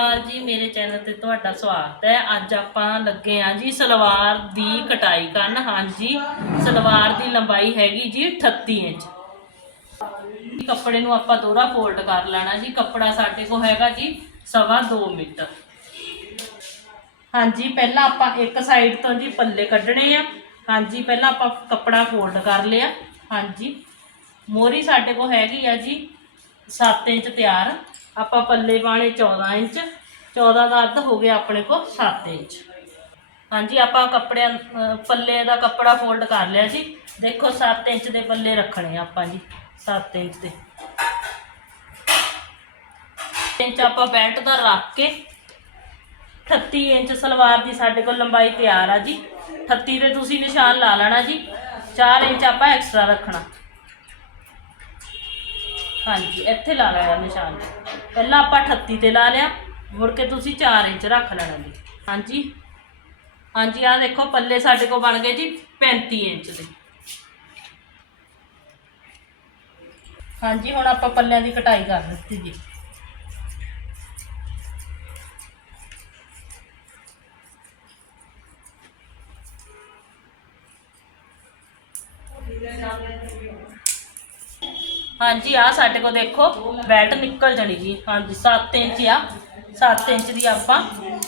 ਅਕਾਲ ਜੀ, ਮੇਰੇ ਚੈਨਲ ਤੇ ਤੁਹਾਡਾ ਸਵਾਗਤ ਹੈ। ਅੱਜ ਆਪਾਂ ਲੱਗੇ ਆ ਜੀ ਸਲਵਾਰ ਦੀ ਕਟਾਈ ਕਰਨ। ਹਾਂਜੀ, ਸਲਵਾਰ ਦੀ ਲੰਬਾਈ ਹੈਗੀ ਜੀ 38 ਇੰਚ। ਕੱਪੜੇ ਨੂੰ ਆਪਾਂ ਦੋਹਰਾ ਫੋਲਡ ਕਰ ਲੈਣਾ ਜੀ। ਕੱਪੜਾ ਸਾਡੇ ਕੋਲ ਹੈਗਾ ਜੀ ਸਵਾ 2 ਮੀਟਰ ਹਾਂਜੀ, ਪਹਿਲਾਂ ਆਪਾਂ ਇੱਕ ਸਾਈਡ ਤੋਂ ਜੀ ਪੱਲੇ ਕੱਢਣੇ ਆ। ਹਾਂਜੀ, ਪਹਿਲਾਂ ਆਪਾਂ ਕੱਪੜਾ ਫੋਲਡ ਕਰ ਲਿਆ। ਹਾਂਜੀ, ਮੋਰੀ ਸਾਡੇ ਕੋਲ ਹੈਗੀ ਆ ਜੀ 7 ਇੰਚ ਤਿਆਰ। ਆਪਾਂ ਪੱਲੇ ਪਾਣੇ 14 ਇੰਚ 14 ਦਾ ਅੱਧ ਹੋ ਗਿਆ ਆਪਣੇ ਕੋਲ 7 ਇੰਚ। ਹਾਂਜੀ, ਆਪਾਂ ਕੱਪੜਿਆਂ ਪੱਲੇ ਦਾ ਕੱਪੜਾ ਫੋਲਡ ਕਰ ਲਿਆ ਜੀ। ਦੇਖੋ 7 ਇੰਚ ਦੇ ਪੱਲੇ ਰੱਖਣੇ ਆਪਾਂ ਜੀ 7 ਇੰਚ ਦੇ। ਇੰਚ ਆਪਾਂ ਬੈਲਟ ਦਾ ਰੱਖ ਕੇ 38 ਇੰਚ ਸਲਵਾਰ ਦੀ ਸਾਡੇ ਕੋਲ ਲੰਬਾਈ ਤਿਆਰ ਆ ਜੀ। 38 'ਤੇ ਤੁਸੀਂ ਨਿਸ਼ਾਨ ਲਾ ਲੈਣਾ ਜੀ। 4 ਇੰਚ ਆਪਾਂ ਐਕਸਟਰਾ ਰੱਖਣਾ। ਹਾਂਜੀ, ਇੱਥੇ ਲਾ ਲੈਣਾ ਨਿਸ਼ਾਨ। ਪਹਿਲਾਂ ਆਪਾਂ 38 ਤੇ ਲਾ ਲਿਆ, ਮੁੜ ਕੇ ਤੁਸੀਂ 4 ਇੰਚ ਰੱਖ ਲੈਣਾ ਜੀ। ਹਾਂਜੀ? ਹਾਂਜੀ, ਆਹ ਦੇਖੋ, ਪੱਲੇ ਸਾਡੇ ਕੋਲ ਬਣ ਗਏ ਜੀ 35 ਇੰਚ ਦੇ। ਹਾਂਜੀ, ਹੁਣ ਆਪਾਂ ਪੱਲਿਆਂ ਦੀ ਕਟਾਈ ਕਰ ਦਿੱਤੀ ਜੀ। ਹਾਂਜੀ ਆ ਸਾਡੇ ਕੋਲ ਦੇਖੋ ਬੈਲਟ ਨਿਕਲ ਜਣੀ ਜੀ। ਹਾਂਜੀ 7 ਇੰਚ ਆ। 7 ਇੰਚ ਦੀ ਆਪਾਂ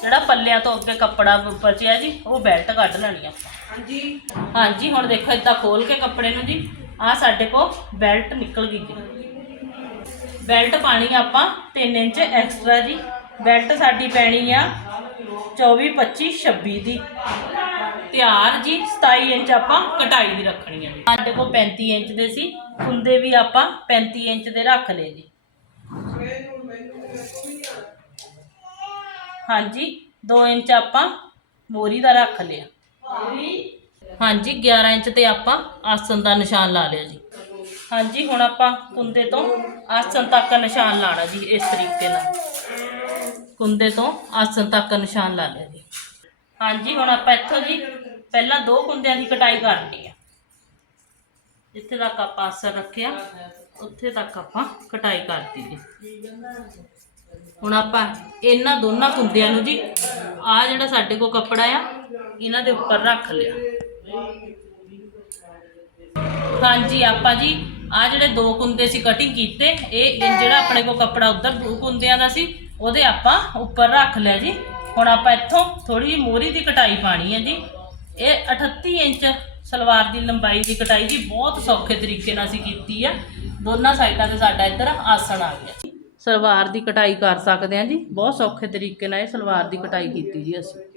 ਜਿਹੜਾ ਪੱਲਿਆਂ ਤੋਂ ਅੱਗੇ ਕੱਪੜਾ ਬਚਿਆ ਜੀ ਉਹ ਬੈਲਟ ਕੱਢ ਲੈਣੀ ਆਪਾਂ ਹਾਂਜੀ। ਹਾਂਜੀ ਹੁਣ ਦੇਖੋ ਇਦਾਂ ਖੋਲ ਕੇ ਕੱਪੜੇ ਨੂੰ ਜੀ ਆ ਸਾਡੇ ਕੋਲ ਬੈਲਟ ਨਿਕਲ ਗਈ ਜੀ। ਬੈਲਟ ਪਾਣੀ ਆਪਾਂ 3 ਇੰਚ ਐਕਸਟਰਾ ਜੀ। ਬੈਲਟ ਸਾਡੀ ਪੈਣੀ ਆ 24 25 26 ਦੀ। ਤਿਆਰ ਜੀ 27 ਇੰਚ ਆਪਾਂ ਕਟਾਈ ਦੀ ਰੱਖਣੀ ਆ। ਜੀ ਸਾਡੇ ਕੋਲ 35 ਇੰਚ ਦੇ ਸੀ ਕੁੰਦੇ ਵੀ ਆਪਾਂ 35 ਇੰਚ ਦੇ ਰੱਖ ਲਏ ਜੀ। ਹਾਂਜੀ 2 ਇੰਚ ਆਪਾਂ ਮੋਰੀ ਦਾ ਰੱਖ ਲਿਆ। ਹਾਂਜੀ 11 ਇੰਚ ਤੇ ਆਪਾਂ ਆਸਨ ਦਾ ਨਿਸ਼ਾਨ ਲਾ ਲਿਆ ਜੀ। ਹਾਂਜੀ, ਹੁਣ ਆਪਾਂ ਕੁੰਦੇ ਤੋਂ ਆਸਨ ਤੱਕ ਨਿਸ਼ਾਨ ਲਾਣਾ ਜੀ, ਇਸ ਤਰੀਕੇ ਨਾਲ। ਕੁੰਦੇ ਤੋਂ ਆਸਨ ਤੱਕ ਨਿਸ਼ਾਨ ਲਾ ਲਿਆ ਜੀ। ਹਾਂਜੀ, ਹੁਣ ਆਪਾਂ ਇੱਥੋਂ ਜੀ ਪਹਿਲਾਂ ਦੋ ਕੁੰਦਿਆਂ ਦੀ ਕਟਾਈ ਕਰਨੀ ਆ। ਜਿੱਥੇ ਤੱਕ ਆਪਾਂ ਆਸਨ ਰੱਖਿਆ, ਉੱਥੇ ਤੱਕ ਆਪਾਂ ਕਟਾਈ ਕਰਤੀ ਜੀ ਹੁਣ ਆਪਾਂ ਇਹਨਾਂ ਦੋਨਾਂ ਕੁੰਦਿਆਂ ਨੂੰ ਜੀ ਆ ਜਿਹੜਾ ਸਾਡੇ ਕੋਲ ਕੱਪੜਾ ਆ, ਇਹਨਾਂ ਦੇ ਉੱਪਰ ਰੱਖ ਲਿਆ। ਹਾਂਜੀ, ਆਪਾਂ ਜੀ ਆ ਜਿਹੜੇ ਦੋ ਕੁੰਦੇ ਸੀ ਕਟਿੰਗ ਕੀਤੇ, ਇਹ ਇਹ ਜਿਹੜਾ ਆਪਣੇ ਕੋਲ ਕੱਪੜਾ ਉਧਰ ਦੋ ਕੁੰਦਿਆਂ ਦਾ ਸੀ, ਉਹਦੇ ਆਪਾਂ ਉੱਪਰ ਰੱਖ ਲਿਆ ਜੀ। ਹੁਣ ਆਪਾਂ ਇੱਥੋਂ ਥੋੜੀ ਜਿਹੀ ਮੋਰੀ ਦੀ ਕਟਾਈ ਪਾਣੀ ਹੈ ਜੀ। ਇਹ 38 ਇੰਚ ਸਲਵਾਰ ਦੀ ਲੰਬਾਈ ਦੀ ਕਟਾਈ ਜੀ ਬਹੁਤ ਸੌਖੇ ਤਰੀਕੇ ਨਾਲ ਅਸੀਂ ਕੀਤੀ ਆ। ਦੋਨਾਂ ਸਾਈਡਾਂ ਤੇ ਸਾਡਾ ਇੱਧਰ ਆਸਣ ਆ ਗਿਆ। ਸਲਵਾਰ ਦੀ ਕਟਾਈ ਕਰ ਸਕਦੇ ਹਾਂ ਜੀ। ਬਹੁਤ ਸੌਖੇ ਤਰੀਕੇ ਨਾਲ ਇਹ ਸਲਵਾਰ ਦੀ ਕਟਾਈ ਕੀਤੀ ਜੀ ਅਸੀਂ।